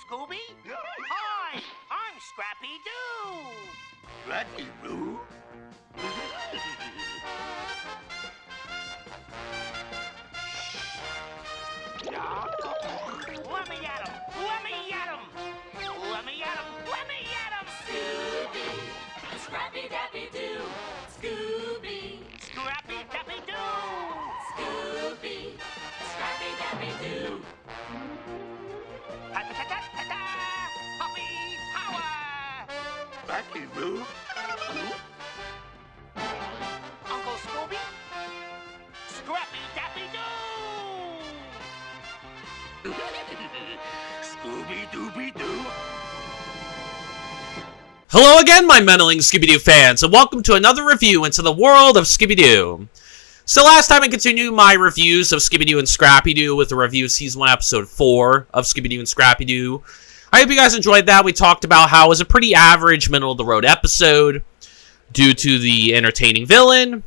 Scooby. Hi, I'm Scrappy Doo. Scrappy Doo? Let me at him! Let me at him! Let me at him! Let me at him! Scooby, Scrappy Dappy Doo. Scooby, Scrappy Dappy Doo! Scooby, Scrappy Dappy Doo. Ta-ta-ta-ta-ta! Puppy power! Scrappy Doo? Uncle Scooby? Scrappy Dappy Doo! Scooby-Dooby-Doo? Hello again, my meddling Scooby-Doo fans, and welcome to another review into the world of Scooby-Doo. So last time I continued my reviews of Scooby-Doo and Scrappy-Doo with the review of Season 1, Episode 4 of Scooby-Doo and Scrappy-Doo. I hope you guys enjoyed that. We talked about how it was a pretty average, middle-of-the-road episode due to the entertaining villain,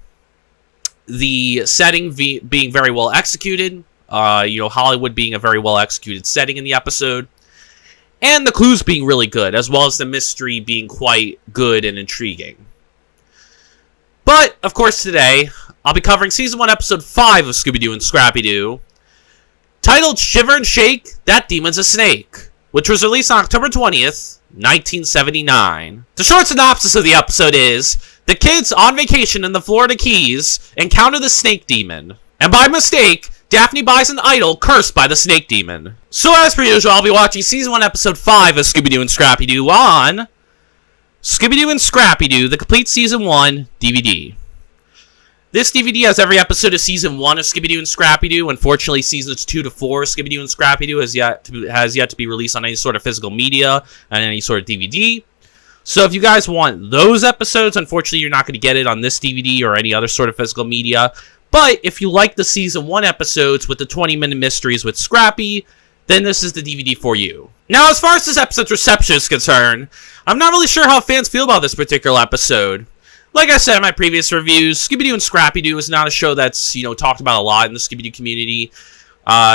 the setting being very well executed, Hollywood being a very well-executed setting in the episode, and the clues being really good, as well as the mystery being quite good and intriguing. But, of course, today, I'll be covering Season 1, Episode 5 of Scooby-Doo and Scrappy-Doo, titled Shiver and Shake, That Demon's a Snake, which was released on October 20th, 1979. The short synopsis of the episode is, the kids on vacation in the Florida Keys encounter the snake demon, and by mistake, Daphne buys an idol cursed by the snake demon. So as per usual, I'll be watching Season 1, Episode 5 of Scooby-Doo and Scrappy-Doo on Scooby-Doo and Scrappy-Doo, the complete Season 1 DVD. This DVD has every episode of Season 1 of Scooby-Doo and Scrappy-Doo. Unfortunately, Seasons 2 to 4 of Scooby-Doo and Scrappy-Doo has yet to be released on any sort of physical media and any sort of DVD. So if you guys want those episodes, unfortunately, you're not going to get it on this DVD or any other sort of physical media. But if you like the Season 1 episodes with the 20-minute mysteries with Scrappy, then this is the DVD for you. Now, as far as this episode's reception is concerned, I'm not really sure how fans feel about this particular episode. Like I said in my previous reviews, Scooby-Doo and Scrappy-Doo is not a show that's, talked about a lot in the Scooby-Doo community.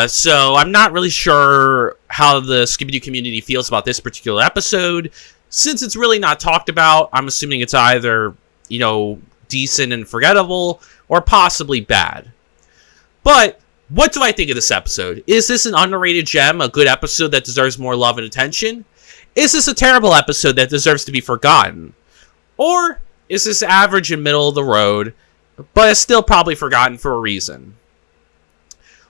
So I'm not really sure how the Scooby-Doo community feels about this particular episode. Since it's really not talked about, I'm assuming it's either, decent and forgettable, or possibly bad. But, what do I think of this episode? Is this an underrated gem, a good episode that deserves more love and attention? Is this a terrible episode that deserves to be forgotten? Or is this average and middle of the road, but is still probably forgotten for a reason?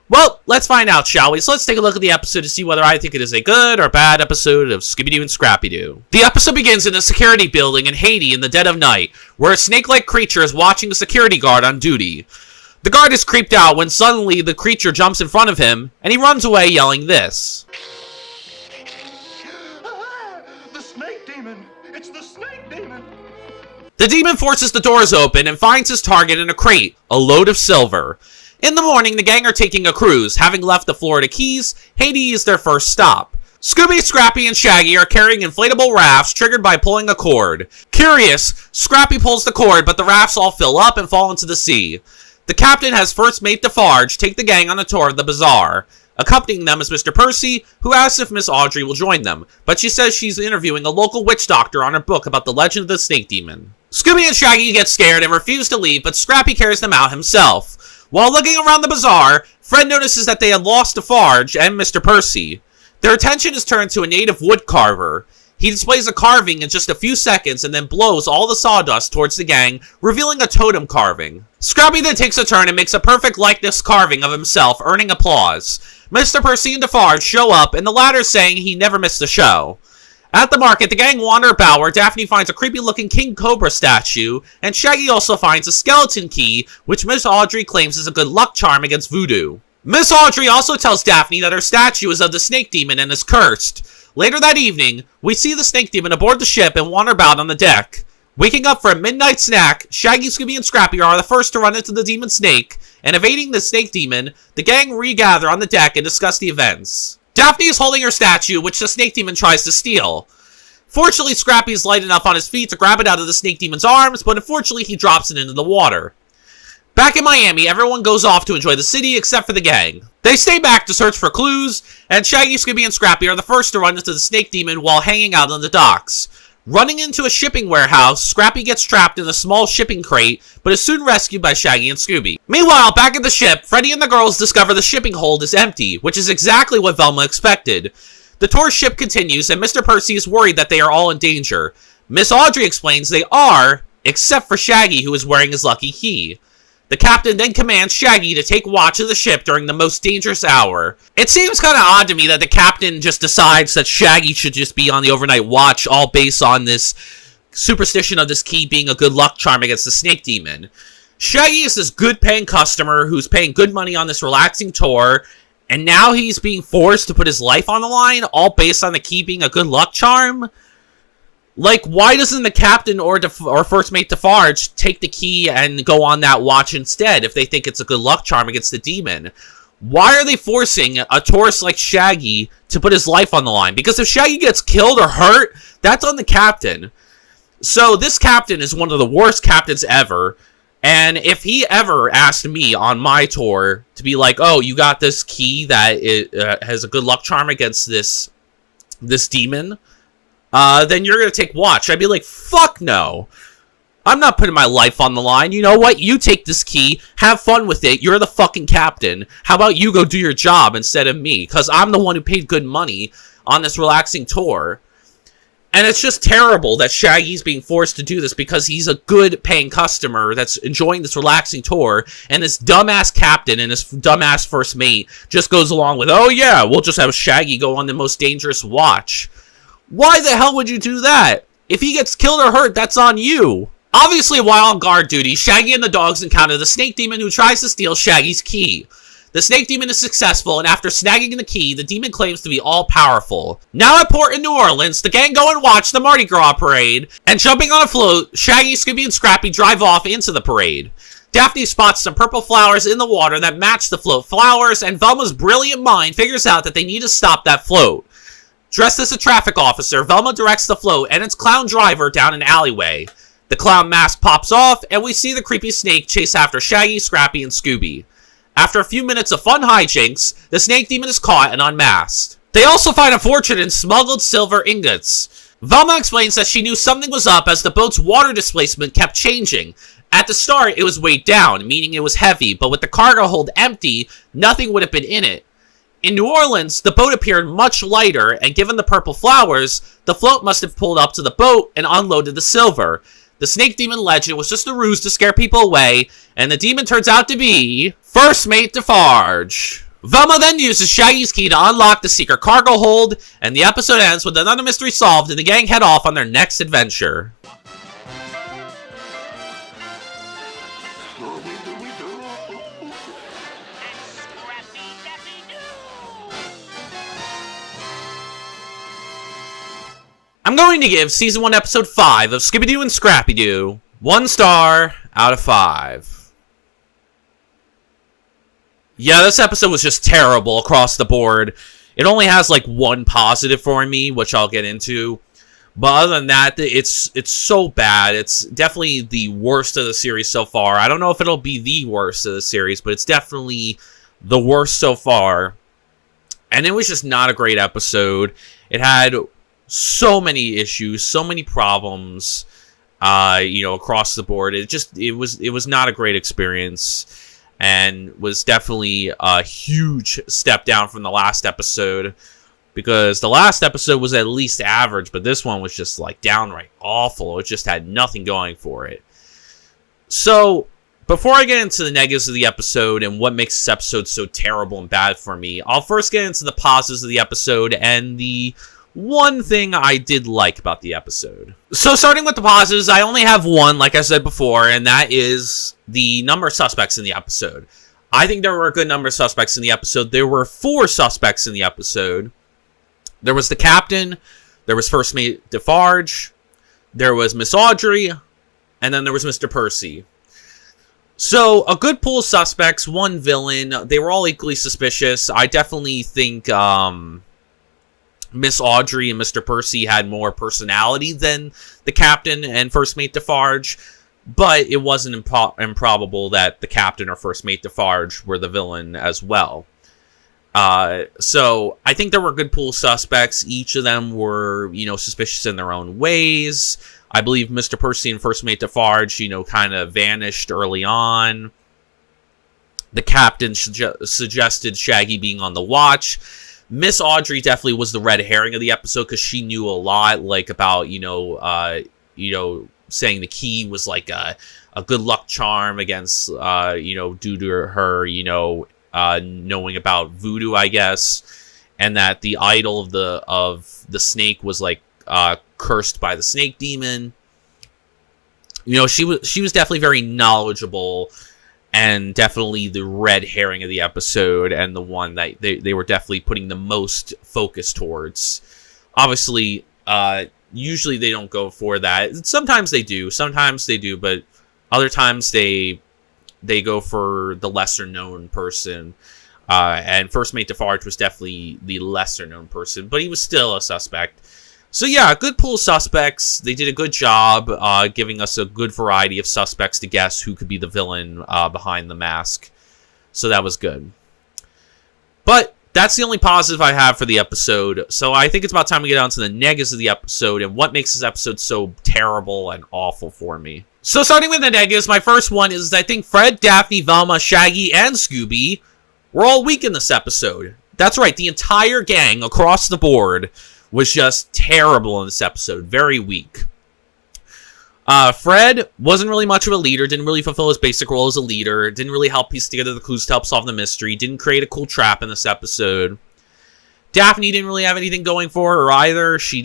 Well, let's find out, shall we? So let's take a look at the episode to see whether I think it is a good or bad episode of Scooby-Doo and Scrappy-Doo. The episode begins in a security building in Haiti in the dead of night, where a snake-like creature is watching a security guard on duty. The guard is creeped out when suddenly the creature jumps in front of him, and he runs away yelling this. The snake demon! It's the snake demon! The demon forces the doors open and finds his target in a crate, a load of silver. In the morning, the gang are taking a cruise. Having left the Florida Keys, Haiti is their first stop. Scooby, Scrappy, and Shaggy are carrying inflatable rafts triggered by pulling a cord. Curious, Scrappy pulls the cord, but the rafts all fill up and fall into the sea. The captain has first mate Defarge take the gang on a tour of the bazaar. Accompanying them is Mr. Percy, who asks if Miss Audrey will join them, but she says she's interviewing a local witch doctor on her book about the legend of the snake demon. Scooby and Shaggy get scared and refuse to leave, but Scrappy carries them out himself. While looking around the bazaar, Fred notices that they had lost Defarge and Mr. Percy. Their attention is turned to a native wood carver. He displays a carving in just a few seconds and then blows all the sawdust towards the gang, revealing a totem carving. Scrappy then takes a turn and makes a perfect likeness carving of himself, earning applause. Mr. Percy and Defarge show up, and the latter saying he never missed a show. At the market, the gang wander about where Daphne finds a creepy-looking King Cobra statue, and Shaggy also finds a skeleton key, which Miss Audrey claims is a good luck charm against voodoo. Miss Audrey also tells Daphne that her statue is of the snake demon and is cursed. Later that evening, we see the snake demon aboard the ship and wander about on the deck. Waking up for a midnight snack, Shaggy, Scooby, and Scrappy are the first to run into the demon snake, and evading the snake demon, the gang regather on the deck and discuss the events. Daphne is holding her statue, which the snake demon tries to steal. Fortunately, Scrappy is light enough on his feet to grab it out of the snake demon's arms, but unfortunately he drops it into the water. Back in Miami, everyone goes off to enjoy the city except for the gang. They stay back to search for clues, and Shaggy, Scooby, and Scrappy are the first to run into the snake demon while hanging out on the docks. Running into a shipping warehouse, Scrappy gets trapped in a small shipping crate, but is soon rescued by Shaggy and Scooby. Meanwhile, back at the ship, Freddy and the girls discover the shipping hold is empty, which is exactly what Velma expected. The tour ship continues, and Mr. Percy is worried that they are all in danger. Miss Audrey explains they are, except for Shaggy, who is wearing his lucky key. The captain then commands Shaggy to take watch of the ship during the most dangerous hour. It seems kind of odd to me that the captain just decides that Shaggy should just be on the overnight watch, all based on this superstition of this key being a good luck charm against the snake demon. Shaggy is this good paying customer who's paying good money on this relaxing tour, and now he's being forced to put his life on the line, all based on the key being a good luck charm? Like, why doesn't the captain or First Mate Defarge take the key and go on that watch instead if they think it's a good luck charm against the demon? Why are they forcing a tourist like Shaggy to put his life on the line? Because if Shaggy gets killed or hurt, that's on the captain. So this captain is one of the worst captains ever. And if he ever asked me on my tour to be like, oh, you got this key that has a good luck charm against this demon, then you're going to take watch. I'd be like, fuck no. I'm not putting my life on the line. You know what? You take this key. Have fun with it. You're the fucking captain. How about you go do your job instead of me? Because I'm the one who paid good money on this relaxing tour. And it's just terrible that Shaggy's being forced to do this because he's a good paying customer that's enjoying this relaxing tour. And this dumbass captain and this dumbass first mate just goes along with, oh yeah, we'll just have Shaggy go on the most dangerous watch. Why the hell would you do that? If he gets killed or hurt, that's on you. Obviously, while on guard duty, Shaggy and the dogs encounter the snake demon who tries to steal Shaggy's key. The snake demon is successful, and after snagging the key, the demon claims to be all-powerful. Now at port in New Orleans, the gang go and watch the Mardi Gras parade, and jumping on a float, Shaggy, Scooby, and Scrappy drive off into the parade. Daphne spots some purple flowers in the water that match the float flowers, and Velma's brilliant mind figures out that they need to stop that float. Dressed as a traffic officer, Velma directs the float and its clown driver down an alleyway. The clown mask pops off, and we see the creepy snake chase after Shaggy, Scrappy, and Scooby. After a few minutes of fun hijinks, the snake demon is caught and unmasked. They also find a fortune in smuggled silver ingots. Velma explains that she knew something was up as the boat's water displacement kept changing. At the start, it was weighed down, meaning it was heavy, but with the cargo hold empty, nothing would have been in it. In New Orleans, the boat appeared much lighter, and given the purple flowers, the float must have pulled up to the boat and unloaded the silver. The snake demon legend was just a ruse to scare people away, and the demon turns out to be First Mate Defarge. Velma then uses Shaggy's key to unlock the secret cargo hold, and the episode ends with another mystery solved and the gang head off on their next adventure. I'm going to give Season 1, Episode 5 of Scooby Doo and Scrappy Doo 1 star out of 5. Yeah, this episode was just terrible across the board. It only has like one positive for me, which I'll get into. But other than that, it's so bad. It's definitely the worst of the series so far. I don't know if it'll be the worst of the series, but it's definitely the worst so far. And it was just not a great episode. It had so many issues, so many problems, across the board. It was not a great experience, and was definitely a huge step down from the last episode, because the last episode was at least average, but this one was just like downright awful. It just had nothing going for it. So before I get into the negatives of the episode and what makes this episode so terrible and bad for me, I'll first get into the positives of the episode and the one thing I did like about the episode. So starting with the positives, I only have one, like I said before, and that is the number of suspects in the episode. I think there were a good number of suspects in the episode. There were 4 suspects in the episode. There was the captain, there was First Mate Defarge, there was Miss Audrey, and then there was Mr. Percy. So, a good pool of suspects, 1 villain. They were all equally suspicious. I definitely think Miss Audrey and Mr. Percy had more personality than the captain and First Mate Defarge. but it wasn't improbable that the captain or first mate Defarge were the villain as well. So I think there were good pool suspects. Each of them were, suspicious in their own ways. I believe Mr. Percy and first mate Defarge, kind of vanished early on. The captain suggested Shaggy being on the watch. Miss Audrey definitely was the red herring of the episode because she knew a lot, about, saying the key was like a good luck charm against, due to her, knowing about voodoo, I guess, and that the idol of the snake was cursed by the snake demon. She was definitely very knowledgeable, and definitely the red herring of the episode, and the one that they were definitely putting the most focus towards. Obviously, usually they don't go for that. Sometimes they do, but other times they go for the lesser known person. And first mate Defarge was definitely the lesser known person, but he was still a suspect. So yeah, good pool of suspects. They did a good job giving us a good variety of suspects to guess who could be the villain behind the mask. So that was good. But that's the only positive I have for the episode. So I think it's about time we get on to the negatives of the episode and what makes this episode so terrible and awful for me. So starting with the negatives, my first one is I think Fred, Daphne, Velma, Shaggy, and Scooby were all weak in this episode. That's right, the entire gang across the board was just terrible in this episode. Very weak. Fred wasn't really much of a leader, didn't really fulfill his basic role as a leader, didn't really help piece together the clues to help solve the mystery, didn't create a cool trap in this episode. Daphne didn't really have anything going for her either. She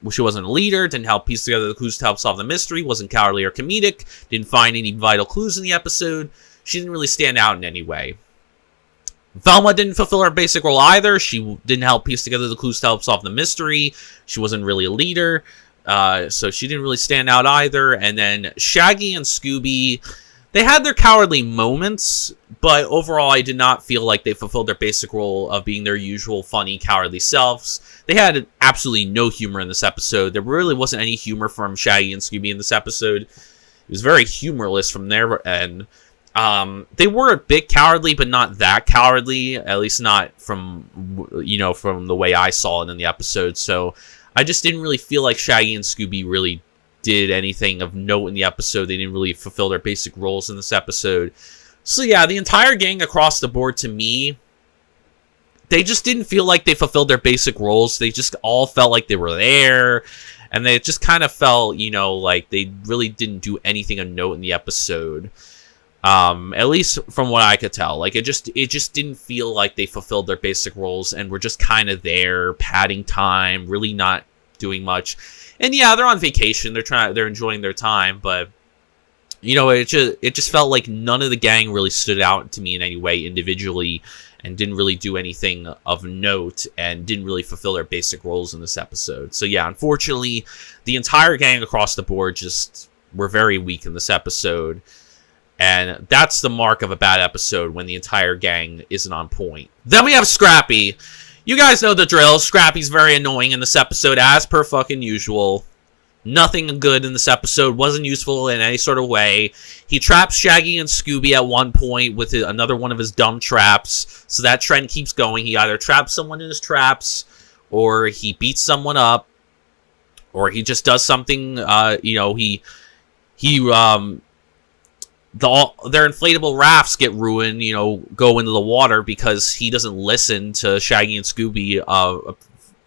wasn't a leader, didn't help piece together the clues to help solve the mystery, wasn't cowardly or comedic, didn't find any vital clues in the episode. She didn't really stand out in any way. Velma didn't fulfill her basic role either. She didn't help piece together the clues to help solve the mystery. She wasn't really a leader, so she didn't really stand out either. And then Shaggy and Scooby, they had their cowardly moments, but overall I did not feel like they fulfilled their basic role of being their usual funny, cowardly selves. They had absolutely no humor in this episode. There really wasn't any humor from Shaggy and Scooby in this episode. It was very humorless from their end. They were a bit cowardly, but not that cowardly, at least not from the way I saw it in the episode. So I just didn't really feel like Shaggy and Scooby really did anything of note in the episode. They didn't really fulfill their basic roles in this episode. So yeah, the entire gang across the board, to me, they just didn't feel like they fulfilled their basic roles. They just all felt like they were there, and they just kind of felt, like they really didn't do anything of note in the episode. At least from what I could tell, like it just didn't feel like they fulfilled their basic roles and were just kind of there, padding time, really not doing much. And yeah, they're on vacation, they're enjoying their time, but it just felt like none of the gang really stood out to me in any way individually, and didn't really do anything of note, and didn't really fulfill their basic roles in this episode. So yeah, unfortunately, the entire gang across the board just were very weak in this episode. And that's the mark of a bad episode, when the entire gang isn't on point. Then we have Scrappy. You guys know the drill. Scrappy's very annoying in this episode, as per fucking usual. Nothing good in this episode. Wasn't useful in any sort of way. He traps Shaggy and Scooby at one point with another one of his dumb traps. So that trend keeps going. He either traps someone in his traps, or he beats someone up, or he just does something, their inflatable rafts get ruined, go into the water because he doesn't listen to Shaggy and Scooby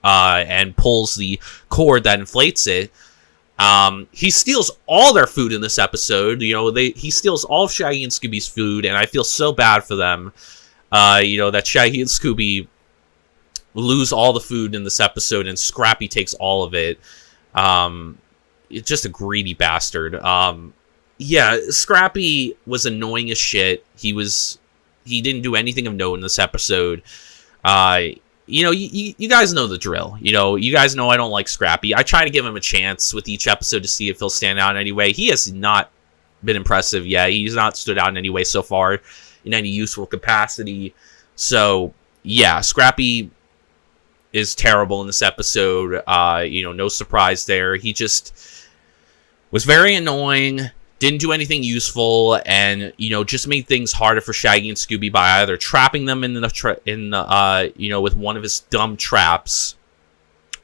and pulls the cord that inflates it. He steals all their food in this episode. He steals all of Shaggy and Scooby's food, and I feel so bad for them. That Shaggy and Scooby lose all the food in this episode, and Scrappy takes all of it. It's just a greedy bastard. Yeah, Scrappy was annoying as shit. He didn't do anything of note in this episode. You guys know the drill. You guys know I don't like Scrappy. I try to give him a chance with each episode to see if he'll stand out in any way. He has not been impressive yet. He's not stood out in any way so far in any useful capacity. So, yeah, Scrappy is terrible in this episode. No surprise there. He just was very annoying. didn't do anything useful, and, you know, just made things harder for Shaggy and Scooby by either trapping them in the you know, with one of his dumb traps,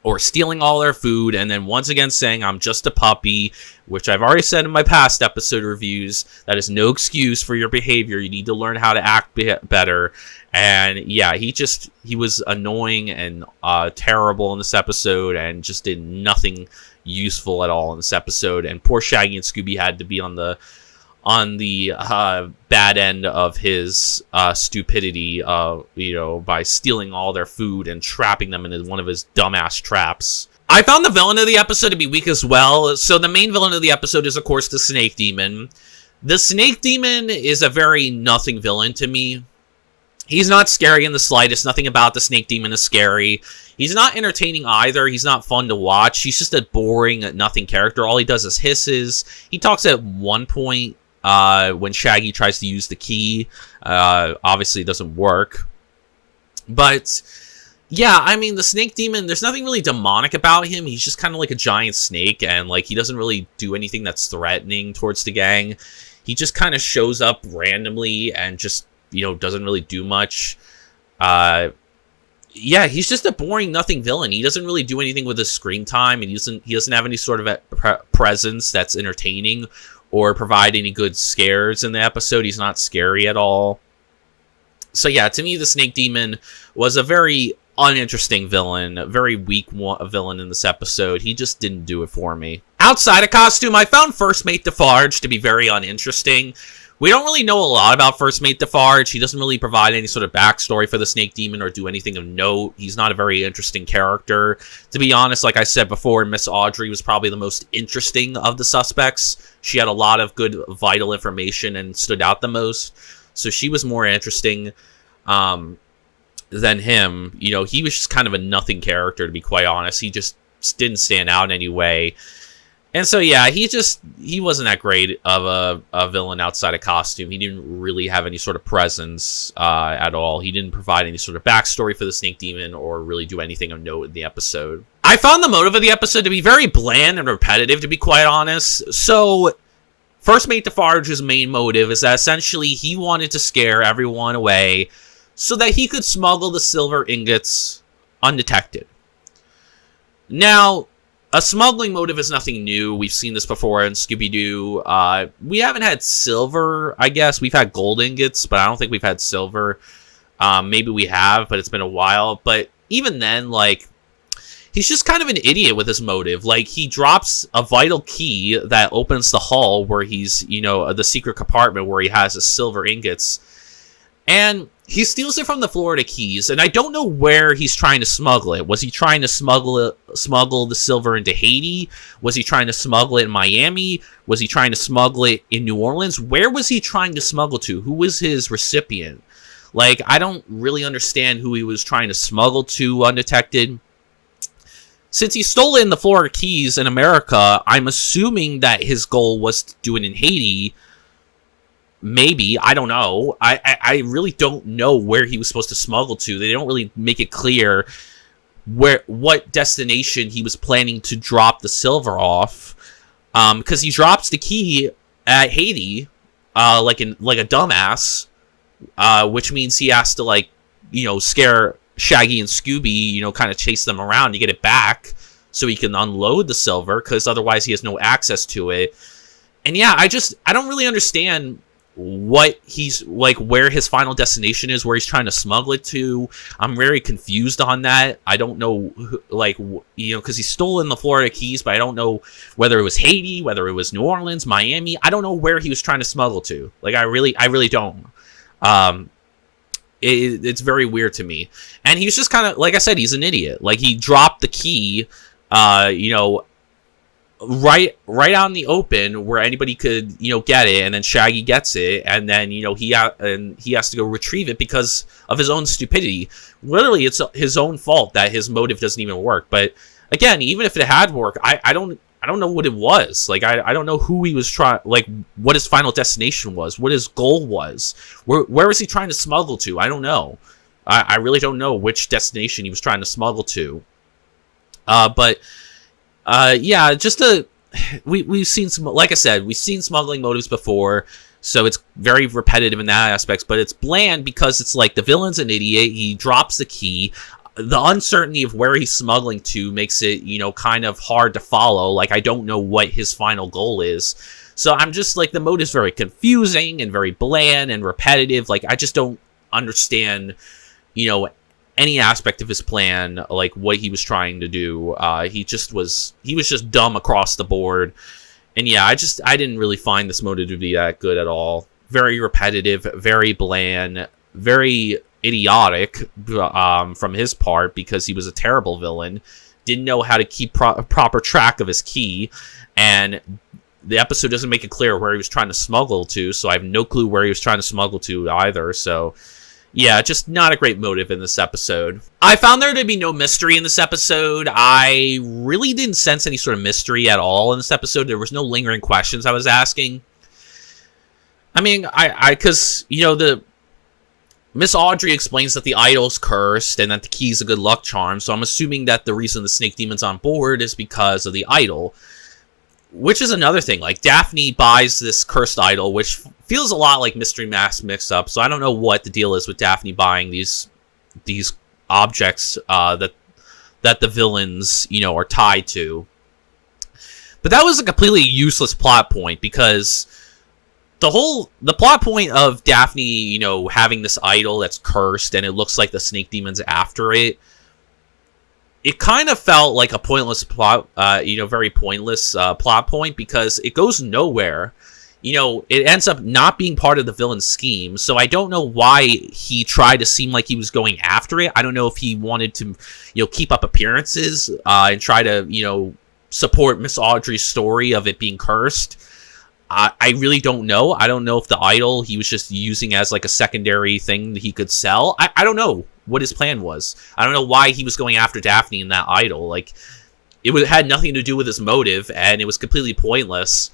or stealing all their food, and then once again saying, I'm just a puppy, which I've already said in my past episode reviews. That is no excuse for your behavior. You need to learn how to act better. And yeah, he was annoying and terrible in this episode, and just did nothing useful at all in this episode. And poor Shaggy and Scooby had to be on the bad end of his stupidity, you know, by stealing all their food and trapping them into one of his dumbass traps. I found the villain of the episode to be weak as well. So the main villain of the episode is, of course, the Snake Demon. The Snake Demon is a very nothing villain to me. He's not scary in the slightest. Nothing about the Snake Demon is scary. He's not entertaining either. He's not fun to watch. He's just a boring, nothing character. All he does is hisses. He talks at one point when Shaggy tries to use the key. Obviously, it doesn't work. But yeah, I mean, the Snake Demon, there's nothing really demonic about him. He's just kind of like a giant snake, and like he doesn't really do anything that's threatening towards the gang. He just kind of shows up randomly and just, you know, doesn't really do much. Yeah, he's just a boring nothing villain. He doesn't really do anything with his screen time, and he doesn't have any sort of presence that's entertaining or provide any good scares in the episode. He's not scary at all. So yeah, to me, the Snake Demon was a very uninteresting villain, a very weak villain in this episode. He just didn't do it for me. Outside of costume, I found First Mate Defarge to be very uninteresting. We don't really know a lot about First Mate Defarge. He doesn't really provide any sort of backstory for the Snake Demon or do anything of note. He's not a very interesting character. To be honest, like I said before, Miss Audrey was probably the most interesting of the suspects. She had a lot of good, vital information and stood out the most. So she was more interesting than him. You know, he was just kind of a nothing character, to be quite honest. He just didn't stand out in any way. And so, yeah, he wasn't that great of a villain outside of costume. He didn't really have any sort of presence at all. He didn't provide any sort of backstory for the Snake Demon or really do anything of note in the episode. I found the motive of the episode to be very bland and repetitive, to be quite honest. So, First Mate Defarge's main motive is that essentially he wanted to scare everyone away so that he could smuggle the silver ingots undetected. Now, a smuggling motive is nothing new. We've seen this before in Scooby Doo. We haven't had silver, I guess. We've had gold ingots, but I don't think we've had silver. Maybe we have, but it's been a while. But even then, like, he's just kind of an idiot with his motive. Like, he drops a vital key that opens the hull where he's, you know, the secret compartment where he has his silver ingots. And he steals it from the Florida Keys, and I don't know where he's trying to smuggle it. Was he trying to smuggle the silver into Haiti? Was he trying to smuggle it in Miami? Was he trying to smuggle it in New Orleans? Where was he trying to smuggle to? Who was his recipient? Like, I don't really understand who he was trying to smuggle to undetected. Since he stole it in the Florida Keys in America, I'm assuming that his goal was to do it in Haiti. Maybe. I don't know. I really don't know where he was supposed to smuggle to. They don't really make it clear what destination he was planning to drop the silver off. Because he drops the key at Haiti, like a dumbass, which means he has to, like, you know, scare Shaggy and Scooby, you know, kind of chase them around to get it back so he can unload the silver, because otherwise he has no access to it. And yeah, I don't really understand what he's, like, where his final destination is, where he's trying to smuggle it to. I'm very confused on that. I don't know, like, you know, because he stole in the Florida Keys, but I don't know whether it was Haiti, whether it was New Orleans, Miami. I don't know where he was trying to smuggle to. Like, I really don't. It's very weird to me. And he was just kind of, like I said, he's an idiot. Like, he dropped the key, you know, right out in the open where anybody could, you know, get it, and then Shaggy gets it, and then, you know, he has to go retrieve it because of his own stupidity. Literally, it's his own fault that his motive doesn't even work. But again, even if it had worked, I don't know what it was. Like, I don't know who he was trying, like, what his final destination was, what his goal was, where was he trying to smuggle to? I don't know. I really don't know which destination he was trying to smuggle to. But yeah, just we've seen some, like I said, we've seen smuggling motives before, so it's very repetitive in that aspect, but it's bland because it's like the villain's an idiot, he drops the key, the uncertainty of where he's smuggling to makes it, you know, kind of hard to follow. Like, I don't know what his final goal is. So I'm just like, the motive's very confusing and very bland and repetitive. Like, I just don't understand, you know, any aspect of his plan, like what he was trying to do. He was just dumb across the board. And yeah, I didn't really find this motive to be that good at all. Very repetitive, very bland, very idiotic from his part, because he was a terrible villain, didn't know how to keep proper track of his key, and the episode doesn't make it clear where he was trying to smuggle to, so I have no clue where he was trying to smuggle to either. So yeah, just not a great motive in this episode. I found there to be no mystery in this episode. I really didn't sense any sort of mystery at all in this episode. There was no lingering questions I was asking. I mean, because, you know, the Miss Audrey explains that the idol's cursed and that the key's a good luck charm, so I'm assuming that the reason the snake demon's on board is because of the idol. Which is another thing, like, Daphne buys this cursed idol, which feels a lot like Mystery Mask mix-up, so I don't know what the deal is with Daphne buying these objects that the villains, you know, are tied to. But that was a completely useless plot point, because the plot point of Daphne, you know, having this idol that's cursed and it looks like the snake demon's after it, it kind of felt like a pointless plot, you know, very pointless plot point, because it goes nowhere. You know, it ends up not being part of the villain's scheme, so I don't know why he tried to seem like he was going after it. I don't know if he wanted to, you know, keep up appearances and try to, you know, support Miss Audrey's story of it being cursed. I really don't know. I don't know if the idol he was just using as like a secondary thing that he could sell. I don't know what his plan was. I don't know why he was going after Daphne and that idol. Like, it had nothing to do with his motive, and it was completely pointless.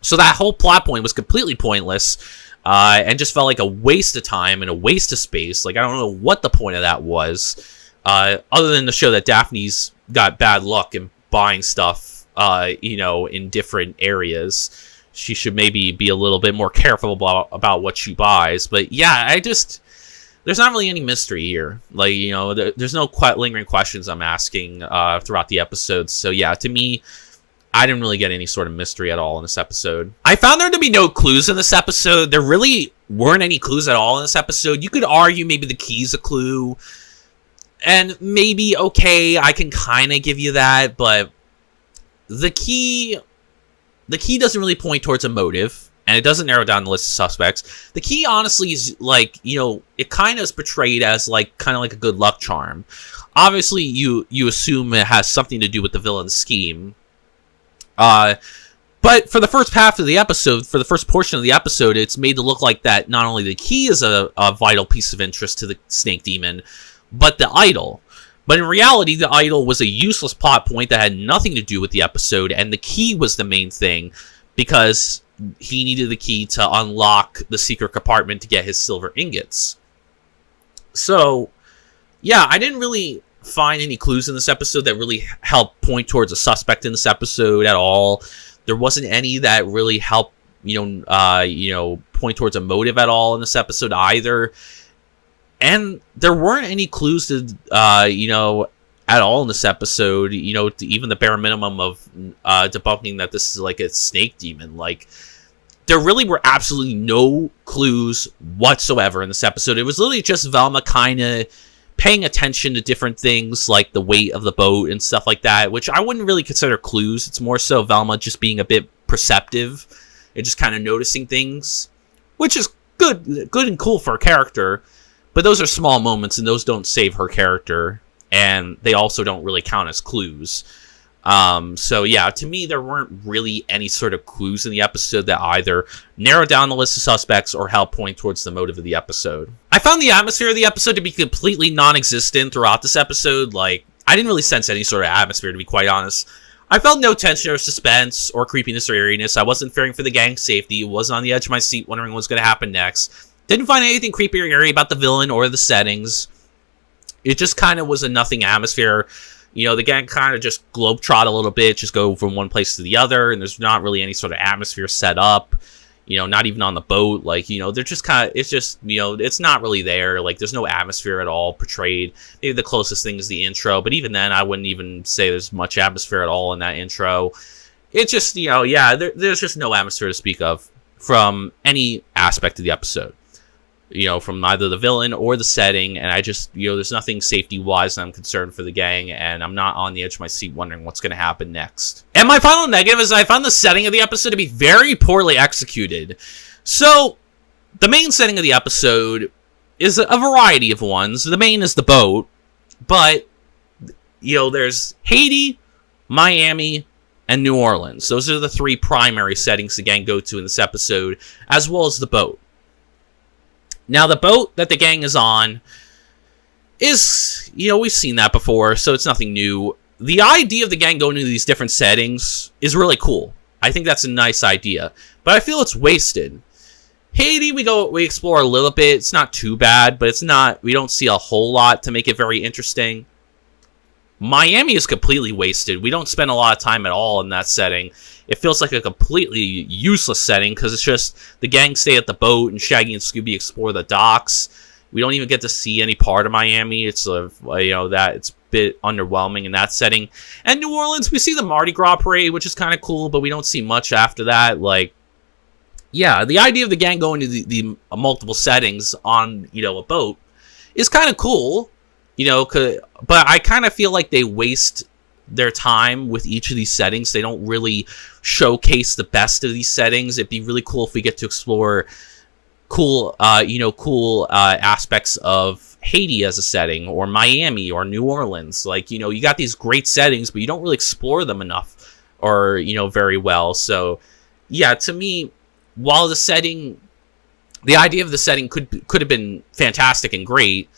So that whole plot point was completely pointless, and just felt like a waste of time and a waste of space. Like, I don't know what the point of that was, other than to show that Daphne's got bad luck in buying stuff, you know, in different areas. She should maybe be a little bit more careful about what she buys. But yeah, there's not really any mystery here. Like, you know, there's no lingering questions I'm asking throughout the episode. So yeah, to me, I didn't really get any sort of mystery at all in this episode. I found there to be no clues in this episode. There really weren't any clues at all in this episode. You could argue maybe the key's a clue. And maybe, okay, I can kind of give you that, but the key doesn't really point towards a motive, and it doesn't narrow down the list of suspects. The key, honestly, is like, you know, it kind of is portrayed as like kind of like a good luck charm. Obviously, you assume it has something to do with the villain's scheme. But for the first half of the episode, for the first portion of the episode, it's made to look like that not only the key is a vital piece of interest to the snake demon, but the idol. But in reality, the idol was a useless plot point that had nothing to do with the episode, and the key was the main thing, because he needed the key to unlock the secret compartment to get his silver ingots. So, yeah, I didn't really find any clues in this episode that really helped point towards a suspect in this episode at all. There wasn't any that really helped, you know, point towards a motive at all in this episode either. And there weren't any clues to, you know, at all in this episode, you know, to even the bare minimum of debunking that this is like a snake demon. Like, there really were absolutely no clues whatsoever in this episode. It was literally just Velma kind of paying attention to different things like the weight of the boat and stuff like that, which I wouldn't really consider clues. It's more so Velma just being a bit perceptive and just kind of noticing things, which is good and cool for a character. But those are small moments, and those don't save her character, and they also don't really count as clues. So yeah, to me, there weren't really any sort of clues in the episode that either narrow down the list of suspects or help point towards the motive of the episode. I found the atmosphere of the episode to be completely non-existent throughout this episode. Like, I didn't really sense any sort of atmosphere, to be quite honest. I felt no tension or suspense or creepiness or eeriness. I wasn't fearing for the gang's safety. Wasn't on the edge of my seat wondering what was going to happen next. Didn't find anything creepy or eerie about the villain or the settings. It just kind of was a nothing atmosphere. You know, the gang kind of just globetrot a little bit, just go from one place to the other, and there's not really any sort of atmosphere set up. You know, not even on the boat. Like, you know, they're just kind of, it's just, you know, it's not really there. Like, there's no atmosphere at all portrayed. Maybe the closest thing is the intro, but even then, I wouldn't even say there's much atmosphere at all in that intro. It's just, you know, yeah, there's just no atmosphere to speak of from any aspect of the episode. You know, from either the villain or the setting, and I just, you know, there's nothing safety-wise that I'm concerned for the gang, and I'm not on the edge of my seat wondering what's going to happen next. And my final negative is I found the setting of the episode to be very poorly executed. So, the main setting of the episode is a variety of ones. The main is the boat, but, you know, there's Haiti, Miami, and New Orleans. Those are the three primary settings the gang go to in this episode, as well as the boat. Now, the boat that the gang is on is, you know, we've seen that before, so it's nothing new. The idea of the gang going into these different settings is really cool. I think that's a nice idea, but I feel it's wasted. Haiti, we explore a little bit. It's not too bad, but it's not, we don't see a whole lot to make it very interesting. Miami is completely wasted. We don't spend a lot of time at all in that setting. It feels like a completely useless setting because it's just the gang stay at the boat and Shaggy and Scooby explore the docks. We don't even get to see any part of Miami. It's you know, that it's a bit underwhelming in that setting. And New Orleans, we see the Mardi Gras parade, which is kind of cool, but we don't see much after that. Like, yeah, the idea of the gang going to the multiple settings on, you know, a boat is kind of cool, you know, but I kind of feel like they waste their time with each of these settings. They don't really showcase the best of these settings. It'd be really cool if we get to explore cool aspects of Haiti as a setting, or Miami, or New Orleans. Like, you know, you got these great settings, but you don't really explore them enough, or, you know, very well. So, yeah, to me, while the idea of the setting could have been fantastic and great,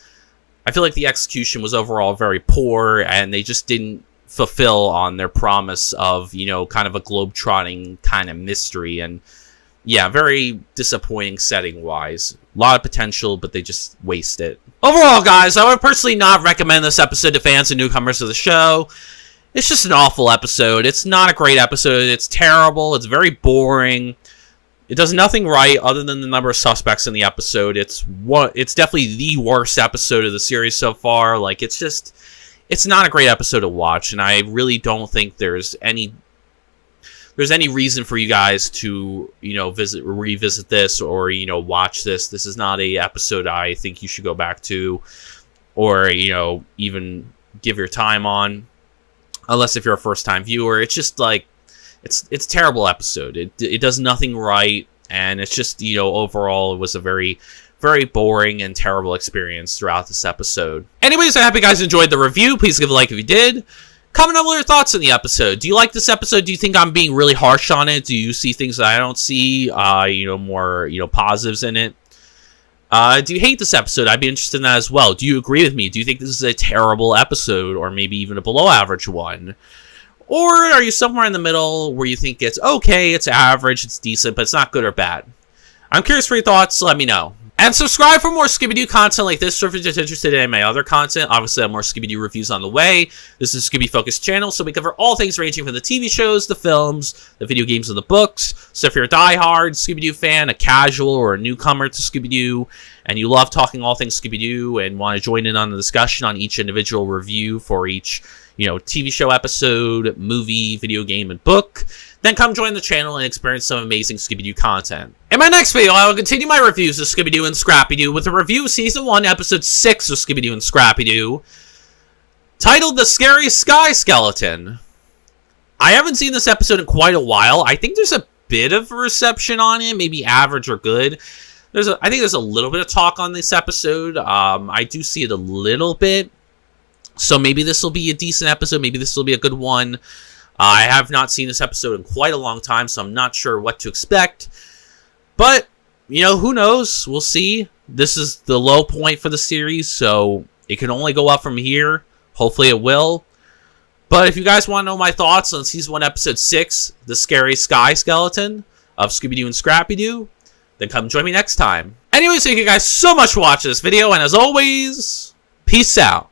I feel like the execution was overall very poor, and they just didn't fulfill on their promise of, you know, kind of a globe-trotting kind of mystery. And yeah, very disappointing setting-wise. A lot of potential, but they just waste it. Overall, guys, I would personally not recommend this episode to fans and newcomers to the show. It's just an awful episode. It's not a great episode. It's terrible. It's very boring. It does nothing right other than the number of suspects in the episode. It's definitely the worst episode of the series so far. Like, it's not a great episode to watch, and I really don't think there's any reason for you guys to, you know, revisit this or, you know, watch this. This is not a episode I think you should go back to or, you know, even give your time on, unless if you're a first-time viewer. It's just like, it's a terrible episode. It does nothing right, and it's just, you know, overall it was a very, very boring and terrible experience throughout this episode. Anyways, I hope you guys enjoyed the review. Please give a like if you did. Comment down below your thoughts on the episode. Do you like this episode? Do you think I'm being really harsh on it? Do you see things that I don't see? You know, more, you know, positives in it? Do you hate this episode? I'd be interested in that as well. Do you agree with me? Do you think this is a terrible episode, or maybe even a below average one? Or are you somewhere in the middle where you think it's okay, it's average, it's decent, but it's not good or bad? I'm curious for your thoughts, so let me know. And subscribe for more Scooby Doo content like this, or if you're just interested in my other content. Obviously, I have more Scooby Doo reviews on the way. This is a Scooby focused channel, so we cover all things ranging from the TV shows, the films, the video games, and the books. So if you're a die-hard Scooby Doo fan, a casual, or a newcomer to Scooby Doo, and you love talking all things Scooby Doo and want to join in on the discussion on each individual review for each, you know, TV show episode, movie, video game, and book, then come join the channel and experience some amazing Scooby Doo content. In my next video, I will continue my reviews of Scooby Doo and Scrappy Doo with a review of Season 1, Episode 6 of Scooby Doo and Scrappy Doo, titled The Scary Sky Skeleton. I haven't seen this episode in quite a while. I think there's a bit of reception on it, maybe average or good. I think there's a little bit of talk on this episode. I do see it a little bit. So maybe this will be a decent episode. Maybe this will be a good one. I have not seen this episode in quite a long time, so I'm not sure what to expect. But, you know, who knows? We'll see. This is the low point for the series, so it can only go up from here. Hopefully it will. But if you guys want to know my thoughts on Season 1, Episode 6, The Scary Sky Skeleton of Scooby Doo and Scrappy Doo, then come join me next time. Anyways, thank you guys so much for watching this video, and as always, peace out.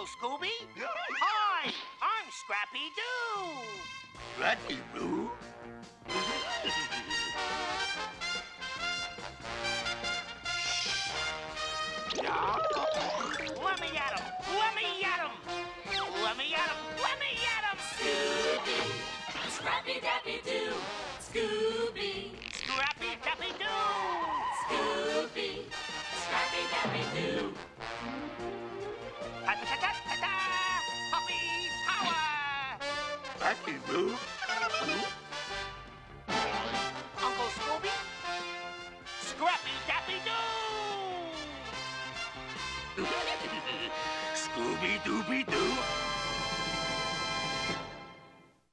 Uncle Scooby. Hi, I'm Scrappy Doo. Scrappy Doo? Let me at him! Let me at him! Let me at him! Let me at him! Scooby, Scrappy Dappy Doo. Scooby, Scrappy Dappy Doo! Scooby, Scrappy Dappy Doo. Ta-ta-ta-ta-ta! Puppy power! Scrappy Doo? Uncle Scooby? Scrappy Dappy Doo! Scooby Dooby Doo?